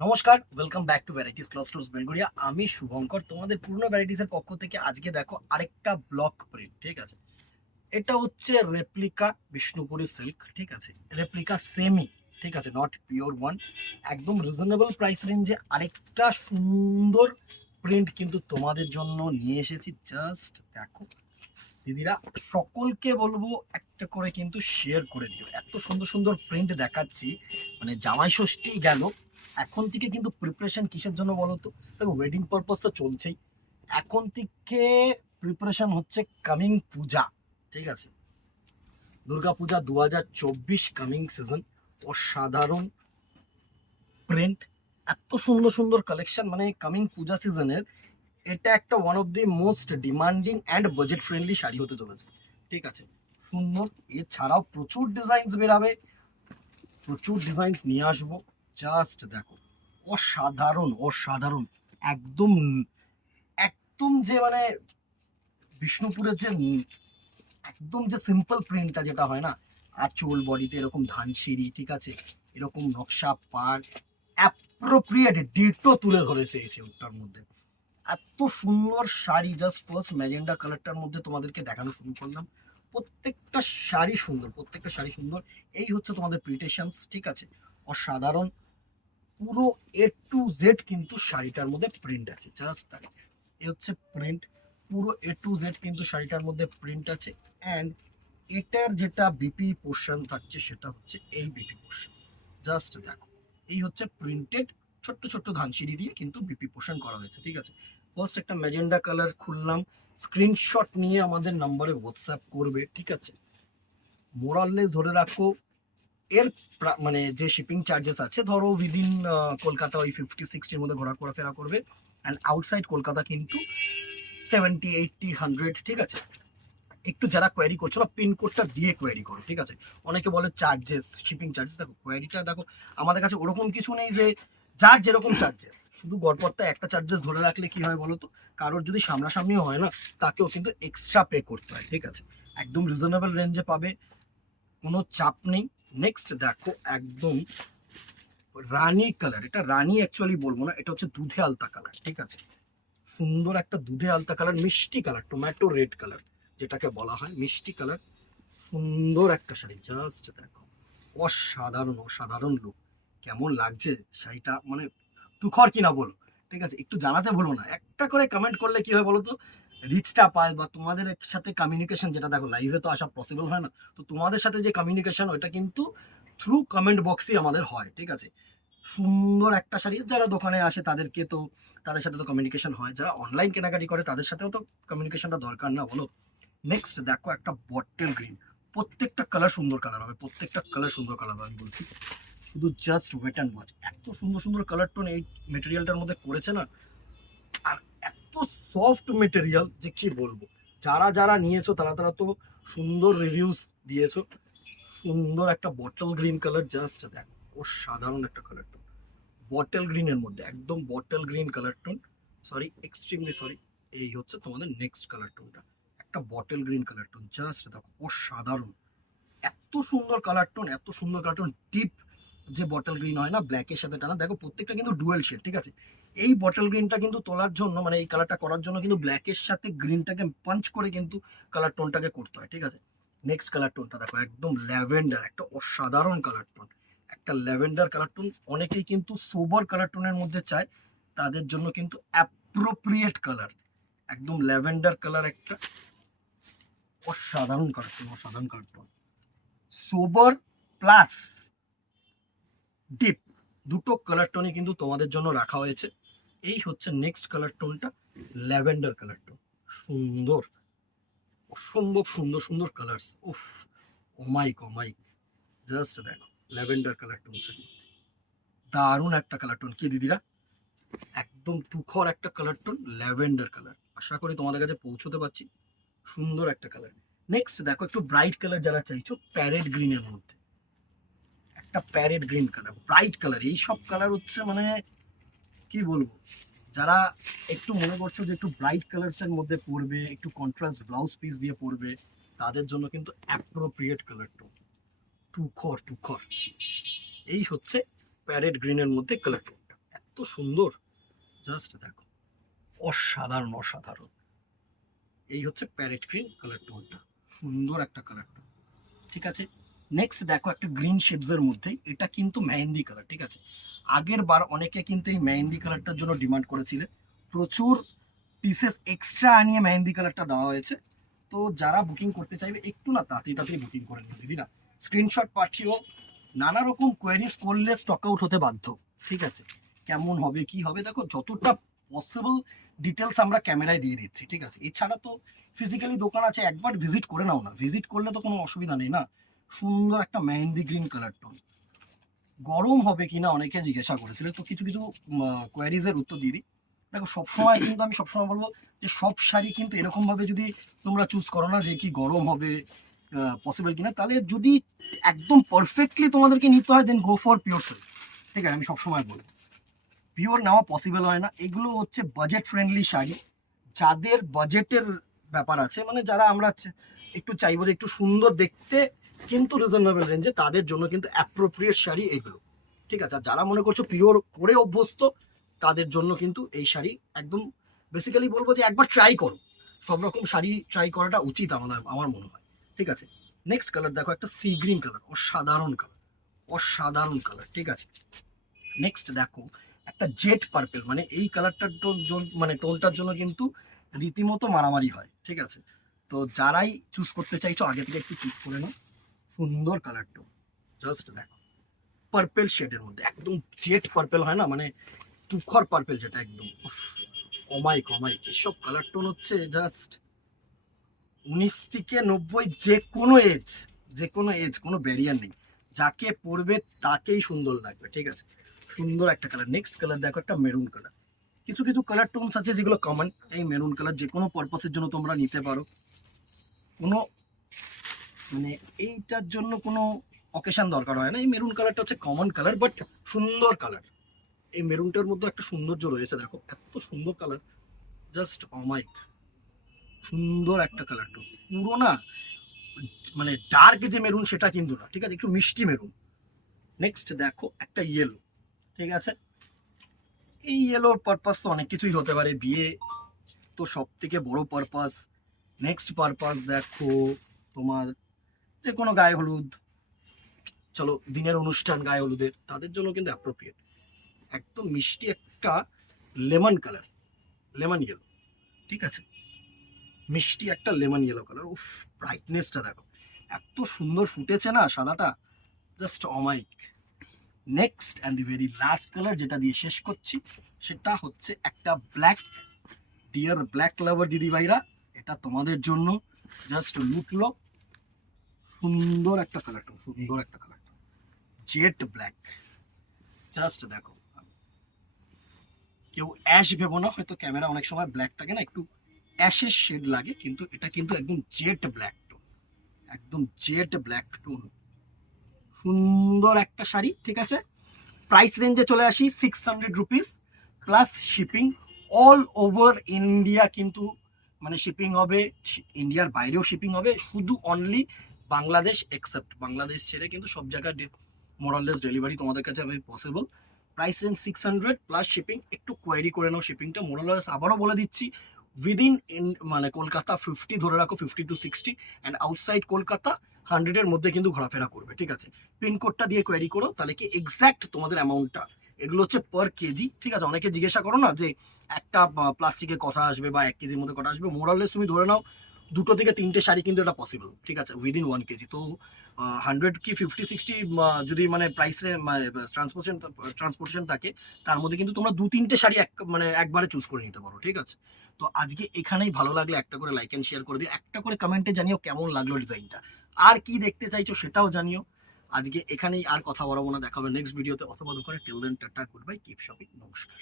নমস্কার, welcome back to varieties cloth stores Belgharia. আমি শুভঙ্কর, তোমাদের পুরনো ভ্যারাইটিসের পক্ষ থেকে আজকে দেখো আরেকটা ব্লক প্রিন্ট। ঠিক আছে, এটা হচ্ছে রেপ্লিকা বিষ্ণুপুরি সিল্ক। ঠিক আছে, রেপ্লিকা সেমি। ঠিক আছে, নট পিওর ওয়ান। একদম রিজনেবল প্রাইস রেঞ্জে আরেকটা সুন্দর প্রিন্ট কিন্তু তোমাদের জন্য নিয়ে এসেছি। জাস্ট দেখো দিদিরা, সকলকে বলবো একটা করে কিন্তু শেয়ার করে দিও। এত সুন্দর সুন্দর প্রিন্ট দেখাচ্ছি, মানে জামাই ষষ্ঠী গেল, এখন থেকে কিন্তু প্রিপারেশন কিসের জন্য বলো তো? দেখো, ওয়েডিং পারপাস তো চলছেই, এখন থেকে প্রিপারেশন হচ্ছে কামিং পূজা। ঠিক আছে, দুর্গা পূজা 2024 কামিং সিজন। অসাধারণ প্রিন্ট, এত সুন্দর সুন্দর কালেকশন, মানে কামিং পূজা সিজনের এটা একটা one of the most demanding and budget friendly sari হতে চলেছে। ঠিক আছে, সুন্দর। এছাড়াও প্রচুর ডিজাইনস বেরাবে, প্রচুর ডিজাইনস নিয়ে আসবো। জাস্ট দেখো, অসাধারণ অসাধারণ। একদম একদম যে মানে বিষ্ণুপুরের যে একদম যে সিম্পল প্রিন্টটা যেটা হয় না, আঁচল বডিতে এরকম ধানসিঁড়ি, ঠিক আছে, এরকম নকশা পার, অ্যাপ্রোপ্রিয়েট ডিটো তুলে ধরেছে এই সিল্কটার মধ্যে। এত সুন্দর শাড়ি, জাস্ট ফার্স্ট ম্যাজেন্ডা কালারটার মধ্যে তোমাদেরকে দেখানো শুরু করলাম। প্রত্যেকটা শাড়ি সুন্দর, প্রত্যেকটা শাড়ি সুন্দর। এই হচ্ছে তোমাদের প্রিটেশনস। ঠিক আছে, অসাধারণ। পুরো A to Z কিন্তু শাড়িটার মধ্যে প্রিন্ট আছে। জাস্ট দেখো, এই হচ্ছে প্রিন্ট। পুরো A to Z কিন্তু শাড়িটার মধ্যে প্রিন্ট আছে। অ্যান্ড এটার যেটা বিপি পোর্শন থাকছে সেটা হচ্ছে এই বিপি পোর্শন। জাস্ট দেখো, এই হচ্ছে প্রিন্টেড ছোট্ট ছোট্ট ধানসিঁড়ি দিয়ে কিন্তু বিপি পোর্শন করা হয়েছে। ঠিক আছে, ফার্স্ট একটা ম্যাজেন্ডা কালার খুললাম, স্ক্রিনশট নিয়ে আমাদের নাম্বারে হোয়াটসঅ্যাপ করবে। ঠিক আছে, মোরাললেস ধরে রাখো এর মানে যে শিপিং চার্জেস আছে, ধরো উইদিন কলকাতা ওই 50-60-র মধ্যে ঘোরাফেরা করবে। অ্যান্ড আউটসাইড কলকাতা কিন্তু 70-80-100। ঠিক আছে, একটু যারা কোয়ারি করছো না, পিনকোডটা দিয়ে কোয়ারি করো। ঠিক আছে, অনেকে বলে চার্জেস, শিপিং চার্জেস, দেখো কোয়ারিটা দেখো, আমাদের কাছে ওরকম কিছু নেই যে যার যেরকম চার্জেস, শুধু গড়পড়তা একটা চার্জেস ধরে রাখলে কি হয় বলো তো, কারোর যদি সামনাসামনিও হয় না, তাকেও কিন্তু এক্সট্রা পে করতে হয়। ঠিক আছে, একদম রিজনেবল রেঞ্জে পাবে, কোনো চাপ নেই। নেক্সট দেখো, একদম রানী কালার। এটা রানী অ্যাকচুয়ালি বলবো না, এটা হচ্ছে দুধে আলতা কালার। ঠিক আছে, সুন্দর একটা দুধে আলতা কালার, মিষ্টি কালার, টমেটো রেড কালার যেটাকে বলা হয়, মিষ্টি কালার। সুন্দর একটা শাড়ি, জাস্ট দেখো, অসাধারণ অসাধারণ লুক। কেমন লাগছে শাড়িটা, মানে তুখর কিনা বলো। ঠিক আছে, একটু জানাতে ভুলো না, একটা করে কমেন্ট করলে কি হয় বলো তো, রিচটা পায়, বা তোমাদের সাথে কমিউনিকেশন, যেটা দেখো লাইভে তো আসা পসিবল হয় না, তো তোমাদের সাথে যে কমিউনিকেশন ওইটা কিন্তু থ্রু কমেন্ট বক্সই আমাদের হয়। ঠিক আছে, সুন্দর একটা শাড়ি, যারা দোকানে আসে তাদেরকে তো, তাদের সাথে তো কমিউনিকেশন হয়, যারা অনলাইন কেনাকাটি করে তাদের সাথেও তো কমিউনিকেশনটা দরকার না বলো। নেক্সট দেখো, একটা বটল গ্রিন। প্রত্যেকটা কালার সুন্দর কালার হবে, প্রত্যেকটা কালার সুন্দর কালার হবে, আমি বলছি। শুধু জাস্ট ওয়েট অ্যান্ড ওয়াচ, এত সুন্দর সুন্দর কালার টোন এই মেটেরিয়ালটার মধ্যে করেছে না। আর এত সফট মেটেরিয়াল যে কি বলবো, যারা যারা নিয়েছো তারা তারা তো সুন্দর রিভিউজ দিয়েছো। সুন্দর একটা বটল গ্রিন কালার, জাস্ট দেখো, ও সাধারণ একটা কালার টোন, বটল গ্রিনের মধ্যে, একদম bottle green colour tone. Sorry, extremely sorry. এই হচ্ছে তোমাদের নেক্সট কালার টোনটা, একটা bottle green colour tone. Just দেখো, অসাধারণ। এত সুন্দর কালার টোন, এত সুন্দর কালার টোন, ডিপ যে বটল গ্রিন হয় না ব্ল্যাকের সাথে টানা, দেখো প্রত্যেকটা কিন্তু ডুয়েল শেড। ঠিক আছে, এই বটল গ্রিনটা কিন্তু তোলার জন্য, মানে এই কালারটা করার জন্য কিন্তু ব্ল্যাকের সাথে গ্রিনটাকে পাঞ্চ করে কিন্তু কালার টোনটাকে করতে হয়। ঠিক আছে, নেক্সট কালার টোনটা দেখো, একদম ল্যাভেন্ডার, একটা অসাধারণ কালার টোন, একটা ল্যাভেন্ডার কালার টোন। অনেকেই কিন্তু সোবার কালার টোনের মধ্যে চায়, তাদের জন্য কিন্তু অ্যাপ্রোপ্রিয়েট কালার, একদম ল্যাভেন্ডার কালার, একটা অসাধারণ কালার টোন, অসাধারণ colour tone. Sober plus deep, দুটো কালার টোনই কিন্তু তোমাদের জন্য রাখা হয়েছে। এই হচ্ছে নেক্সট কালার টোনটা, ল্যাভেন্ডার কালার টোন। সুন্দর, অসম্ভব সুন্দর সুন্দর কালার্স, উফ, ওমাইক ওমাইক। জাস্ট দেখো, ল্যাভেন্ডার কালার টোন, দারুণ একটা কালার টোন কি দিদিরা, একদম তুখর একটা কালার টোন, ল্যাভেন্ডার কালার। আশা করি তোমাদের কাছে পৌঁছতে পারছি, সুন্দর একটা কালার। নেক্সট দেখো, একটু ব্রাইট কালার যারা চাইছো, প্যারেট গ্রিনের মধ্যে একটা parrot green colour, bright colour. এই সব কালার হচ্ছে মানে কি বলবো, যারা একটু মনে করছো যে একটু ব্রাইট কালার্স এর মধ্যে পড়বে, একটু কন্ট্রাস্ট ব্লাউজ পিস দিয়ে পড়বে, তাদের জন্য কিন্তু অ্যাপ্রোপ্রিয়েট কালার টোন, তুখর তুখর। এই হচ্ছে প্যারেট গ্রিনের মধ্যে কালার টোনটা, এত সুন্দর, জাস্ট দেখো, অসাধারণ অসাধারণ। এই হচ্ছে প্যারেট গ্রিন কালার টোনটা, সুন্দর একটা কালার টোন, ঠিক আছে। নেক্সট দেখো একটা গ্রিন শেডস এর মধ্যে, এটা কিন্তু মেহেন্দি কালার, ঠিক আছে। আগের বার অনেকে কিন্তু এই মেহেন্দি কালারটার জন্য ডিমান্ড করেছিলে, প্রচুর পিসেস এক্সট্রা আনিয়ে মেহেন্দি কালারটা দেওয়া হয়েছে। তো যারা বুকিং করতে চাইবে একটু না তাড়াতাড়ি তাড়াতাড়ি বুকিং করে নিও দিদি না, স্ক্রিনশট পাঠিও, নানা রকম কোয়ারিজ করলে স্টক আউট হতে বাধ্য, ঠিক আছে। কেমন হবে কি হবে দেখো, যতটা পসিবল ডিটেলস আমরা ক্যামেরায় দিয়ে দিচ্ছি, ঠিক আছে। এছাড়া তো ফিজিক্যালি দোকান আছে, একবার ভিজিট করে নাও না, ভিজিট করলে তো কোনো অসুবিধা নেই না। সুন্দর একটা মেহেন্দি গ্রিন কালার টোন, গরম হবে কিনা অনেকে জিজ্ঞাসা করেছিল, তো কিছু কিছু কোয়ারিজের উত্তর দিয়ে দিই। দেখো সবসময় কিন্তু আমি সবসময় বলবো যে সব শাড়ি কিন্তু এরকম ভাবে যদি তোমরা চুজ করো না যে কি গরম হবে পসিবল কিনা, তাহলে যদি একদম পারফেক্টলি তোমাদেরকে নিতে হয় দেন গো ফর পিওর সিল্ক, ঠিক আছে। আমি সবসময় বলবো পিওর নেওয়া পসিবল হয় না, এগুলো হচ্ছে বাজেট ফ্রেন্ডলি শাড়ি, যাদের বাজেটের ব্যাপার আছে, মানে যারা আমরা একটু চাইবো যে একটু সুন্দর দেখতে কিন্তু রিজনেবল রেঞ্জে, তাদের জন্য কিন্তু অ্যাপ্রোপ্রিয়েট শাড়ি এগুলো, ঠিক আছে। আর যারা মনে করছো পিওর করে অভ্যস্ত, তাদের জন্য কিন্তু এই শাড়ি একদম বেসিক্যালি বলবো যে একবার ট্রাই করো, সব রকম শাড়ি ট্রাই করাটা উচিত আমার মনে হয়, ঠিক আছে। নেক্সট কালার দেখো একটা সি গ্রিন কালার, অসাধারণ কালার, অসাধারণ কালার, ঠিক আছে। নেক্সট দেখো একটা জেড পার্পেল, মানে এই কালারটার টোন, মানে টোনটার জন্য কিন্তু রীতিমতো মারামারি হয়, ঠিক আছে। তো যারাই চুজ করতে চাইছো আগে থেকে একটু চুজ করে নাও, সুন্দর কালার টোন, জাস্ট দেখো পার্পেল শেডের মধ্যে, একদম জেড পার্পেল হয় না, মানে তুখর পার্পেল, যেটা একদম অমাইক অমাইক, এসব কালার টোন হচ্ছে জাস্ট 19 থেকে 90, যে কোনো এজ, যে কোনো এজ, কোনো ব্যারিয়ার নেই, যাকে পরবে তাকেই সুন্দর লাগবে, ঠিক আছে। সুন্দর একটা কালার। নেক্সট কালার দেখো একটা মেরুন কালার, কিছু কিছু কালার টোনস আছে যেগুলো কমন, এই মেরুন কালার যে কোনো পারপাসের জন্য তোমরা নিতে পারো, কোনো মানে এইটার জন্য কোনো অকেশন দরকার হয় না, এই মেরুন কালারটা হচ্ছে কমন কালার বাট সুন্দর কালার। এই মেরুনটার মধ্যে একটা সৌন্দর্য রয়েছে, দেখো এত সুন্দর কালার, জাস্ট অমাইক, সুন্দর একটা কালার টোন, পুরো না মানে ডার্ক যে মেরুন সেটা কিন্তু না, ঠিক আছে, একটু মিষ্টি মেরুন। নেক্সট দেখো একটা ইয়েলো, ঠিক আছে। এই ইয়েলোর পারপাস তো অনেক কিছুই হতে পারে, বিয়ে তো সব থেকে বড় পারপাস। নেক্সট পারপাস দেখো তোমার যে কোনো গায়ে হলুদ, চলো দিনের অনুষ্ঠান গায়ে হলুদের, তাদের জন্য কিন্তু অ্যাপ্রোপ্রিয়েট, একদম মিষ্টি একটা লেমন কালার, লেমন ইয়েলো, ঠিক আছে, মিষ্টি একটা লেমন ইয়েলো কালার। উফ, ব্রাইটনেসটা দেখো এত সুন্দর ফুটেছে না সাদাটা, জাস্ট অমাইক। Next and the very last colour যেটা দিয়ে শেষ করছি, সেটা হচ্ছে একটা ব্ল্যাক, ডিয়ার ব্ল্যাক লাভার দিদি ভাইরা, এটা তোমাদের জন্য জাস্ট লুটলো, সুন্দর একটা কালার, সুন্দর একটা কালার, জেট ব্ল্যাক, জাস্ট দেখো, কেউ অ্যাশ ভেবো না, হয়তো ক্যামেরা অনেক সময় ব্ল্যাকটাকে না একটু অ্যাশের শেড লাগে, কিন্তু এটা কিন্তু একদম জেট ব্ল্যাক টোন, একদম জেট ব্ল্যাক টোন, সুন্দর একটা শাড়ি, ঠিক আছে। প্রাইস রেঞ্জে চলে আসি 600 rupees plus shipping, all over India কিন্তু মানে শিপিং হবে, ইন্ডিয়ার বাইরেও শিপিং হবে, শুধু অনলি বাংলাদেশ এক্সেপ্ট, বাংলাদেশ ছেড়ে কিন্তু সব জায়গায় মোরাললেস ডেলিভারি তোমাদের কাছে আমি possible. Price range 600 plus shipping, একটু কোয়ারি করে নাও শিপিংটা, মোরাললেস আবারও বলে দিচ্ছি উইদিন মানে কলকাতা 50 ধরে রাখো, 50 to 60, অ্যান্ড আউটসাইড কলকাতা 100-এর মধ্যে কিন্তু ঘোরাফেরা করবে, ঠিক আছে। পিনকোডটা দিয়ে কোয়ারি করো, তাহলে কি এক্স্যাক্ট তোমাদের অ্যামাউন্টটা, এগুলো হচ্ছে পার কেজি, ঠিক আছে। অনেকে জিজ্ঞাসা করো না যে একটা প্লাস্টিকের কথা আসবে বা 1 কেজির মধ্যে কথা আসবে, মোরাললেস তুমি ধরে নাও 2 থেকে 3টে শাড়ি কিন্তু এটা পসিবল, ঠিক আছে, উইদিন 1 কেজি। তো 100 কি 50-60 যদি মানে প্রাইসে ট্রান্সপোর্টেশন থাকে, তার মধ্যে কিন্তু তোমরা 2-3টে শাড়ি মানে একবারে চুজ করে নিতে পারো, ঠিক আছে। তো আজকে এখানেই, ভালো লাগলে একটা করে লাইক এন্ড শেয়ার করে দিও, একটা করে কমেন্টে জানিও কেমন লাগলো ডিজাইনটা, আর কি দেখতে চাইছো সেটাও জানিও। আজকে এখানেই, আর কথা বলবো না, দেখা হবে নেক্সট ভিডিওতে অথবা দোকানে। Till then tata, good bye, keep shopping, নমস্কার।